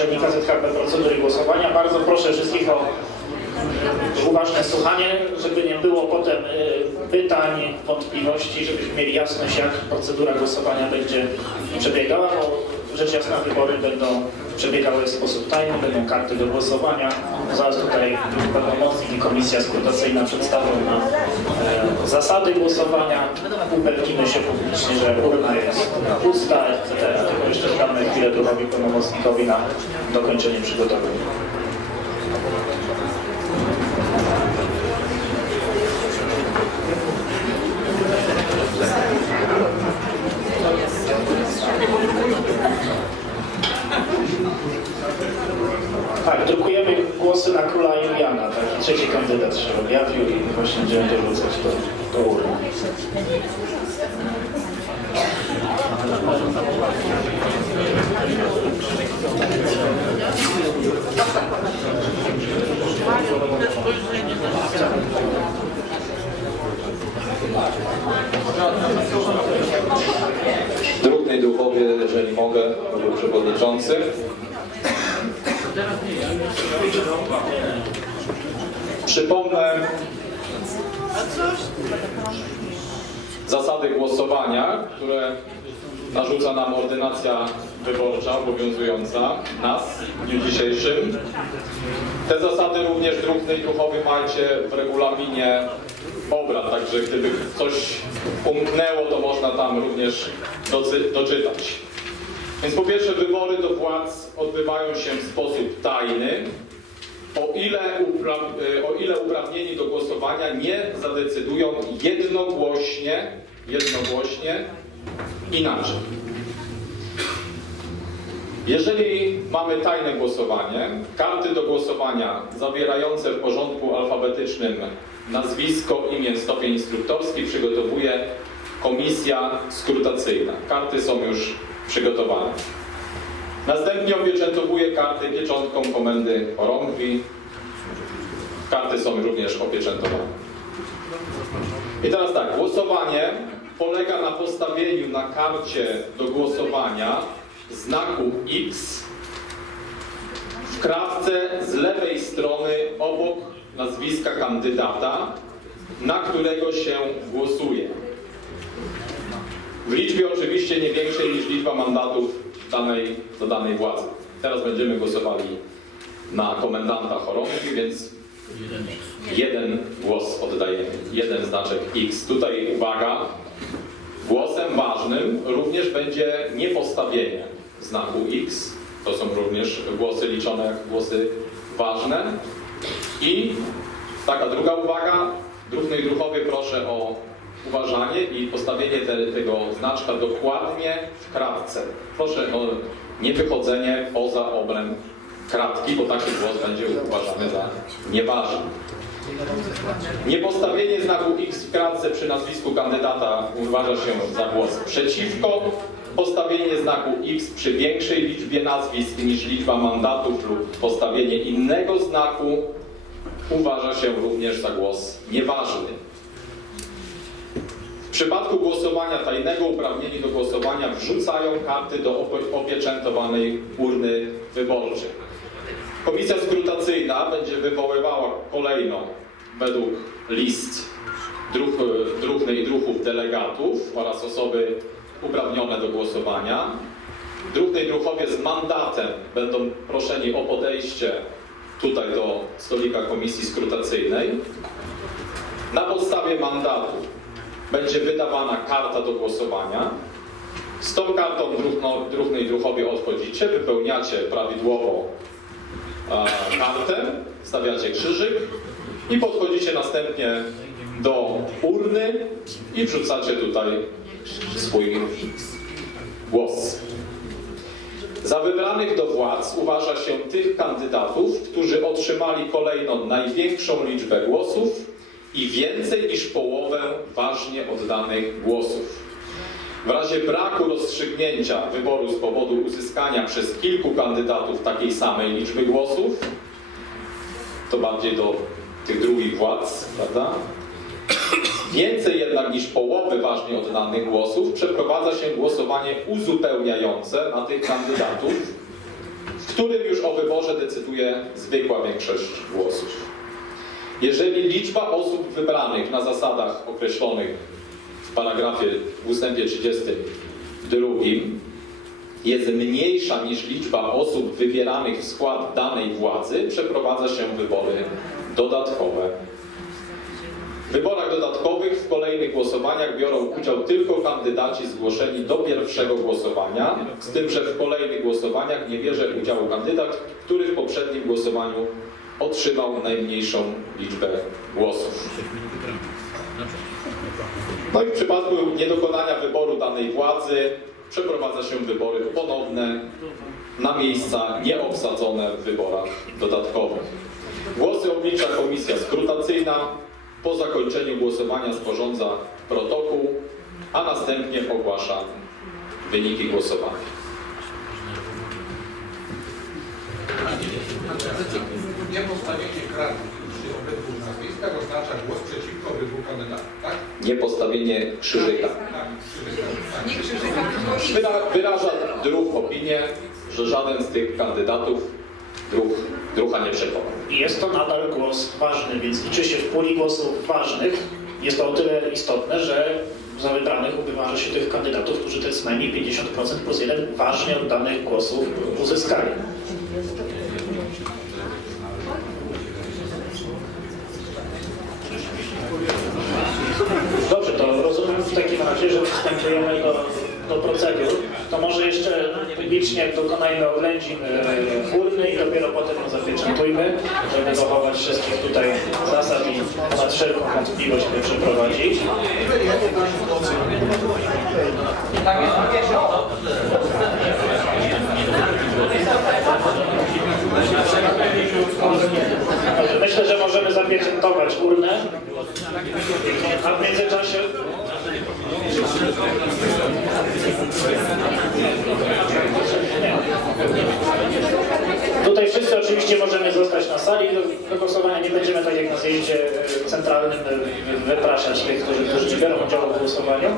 Naczelnika ZKP procedury głosowania. Bardzo proszę wszystkich o uważne słuchanie, żeby nie było potem y, pytań, wątpliwości, żebyśmy mieli jasność, jak procedura głosowania będzie przebiegała, bo rzecz jasna wybory będą przebiegały w sposób tajny, będą karty do głosowania. Zaraz tutaj pełnomocnik i komisja skrutacyjna przedstawią nam e, zasady głosowania. Upewnimy się publicznie, że urna jest pusta, etc. Tylko jeszcze damy chwilę drugowi pełnomocnikowi na dokończenie przygotowań. Tak, drukujemy głosy na króla Juliana. Taki trzeci kandydat się objawił i właśnie będziemy dorzucać do, do urny. Drugnej duchowie, jeżeli mogę, panu przewodniczący. Przypomnę zasady głosowania, które narzuca nam ordynacja wyborcza obowiązująca nas w dniu dzisiejszym. Te zasady również drugnej duchowy macie w regulaminie obrad, także gdyby coś umknęło, to można tam również doczytać. Więc po pierwsze wybory do władz odbywają się w sposób tajny, o ile, upra- y, o ile uprawnieni do głosowania nie zadecydują jednogłośnie, jednogłośnie inaczej. Jeżeli mamy tajne głosowanie, karty do głosowania zawierające w porządku alfabetycznym nazwisko, imię, stopień instruktorski przygotowuje komisja skrutacyjna. Karty są już przygotowane. Następnie opieczętowuje karty pieczątką komendy chorągwi. Karty są również opieczętowane. I teraz tak, głosowanie polega na postawieniu na karcie do głosowania znaku X w kratce z lewej strony obok nazwiska kandydata, na którego się głosuje. W liczbie oczywiście nie większej niż liczba mandatów danej, do danej władzy. Teraz będziemy głosowali na komendanta chorągwi, więc jeden głos oddajemy, jeden znaczek X. Tutaj uwaga, głosem ważnym również będzie niepostawienie znaku X. To są również głosy liczone jak głosy ważne. I taka druga uwaga, druhny i druhowie proszę o uważanie i postawienie te, tego znaczka dokładnie w kratce. Proszę o niewychodzenie poza obręb kratki, bo taki głos będzie uważany za nieważny. Niepostawienie znaku X w kratce przy nazwisku kandydata uważa się za głos przeciwko. Postawienie znaku X przy większej liczbie nazwisk niż liczba mandatów lub postawienie innego znaku uważa się również za głos nieważny. Przypadku głosowania tajnego uprawnieni do głosowania wrzucają karty do opieczętowanej urny wyborczej. Komisja skrutacyjna będzie wywoływała kolejno według list druh, druhny i druhów delegatów oraz osoby uprawnione do głosowania. Druhny i druhowie z mandatem będą proszeni o podejście tutaj do stolika komisji skrutacyjnej. Na podstawie mandatu będzie wydawana karta do głosowania. Z tą kartą druhno, druhny i druhowie odchodzicie, wypełniacie prawidłowo e, kartę, stawiacie krzyżyk i podchodzicie następnie do urny i wrzucacie tutaj swój głos. Za wybranych do władz uważa się tych kandydatów, którzy otrzymali kolejno największą liczbę głosów i więcej niż połowę ważnie oddanych głosów. W razie braku rozstrzygnięcia wyboru z powodu uzyskania przez kilku kandydatów takiej samej liczby głosów, to bardziej do tych drugich władz, prawda? Więcej jednak niż połowy ważnie oddanych głosów przeprowadza się głosowanie uzupełniające na tych kandydatów. w którym już o wyborze decyduje zwykła większość głosów. Jeżeli liczba osób wybranych na zasadach określonych w paragrafie w ustępie 32 jest mniejsza niż liczba osób wybieranych w skład danej władzy, przeprowadza się wybory dodatkowe. W wyborach dodatkowych w kolejnych głosowaniach biorą udział tylko kandydaci zgłoszeni do pierwszego głosowania, z tym, że w kolejnych głosowaniach nie bierze udziału kandydat, który w poprzednim głosowaniu otrzymał najmniejszą liczbę głosów. No i w przypadku niedokonania wyboru danej władzy przeprowadza się wybory ponowne na miejsca nieobsadzone w wyborach dodatkowych. Głosy oblicza komisja skrutacyjna. Po zakończeniu głosowania sporządza protokół, a następnie ogłasza wyniki głosowania. Niepostawienie kratki przy obydwu nazwiskach oznacza głos przeciwko obydwu kandydatom, tak? Niepostawienie krzyżyka. Tak, krzyżyka. Nie krzyżyka, tylko Wyra- Wyraża druh opinię, że żaden z tych kandydatów druh, druha nie przekona. I jest to nadal głos ważny, więc liczy się w puli głosów ważnych. Jest to o tyle istotne, że za wybranych uważa się tych kandydatów, którzy te co najmniej 50% plus jeden ważnie oddanych głosów uzyskali. Dobrze, to rozumiem w takim razie, że przystępujemy do, To może jeszcze publicznie dokonajmy oględzin e, urny i dopiero potem ją zapieczętujmy, żeby zachować wszystkich tutaj zasad i ponad wszelką wątpliwość by przeprowadzić. Dobrze, myślę, że możemy zapieczętować urnę. A w międzyczasie Tutaj wszyscy oczywiście możemy zostać na sali do, do głosowania. Nie będziemy tak jak na zjeździe e, centralnym e, wypraszać tych, którzy, którzy nie biorą udziału w głosowaniu.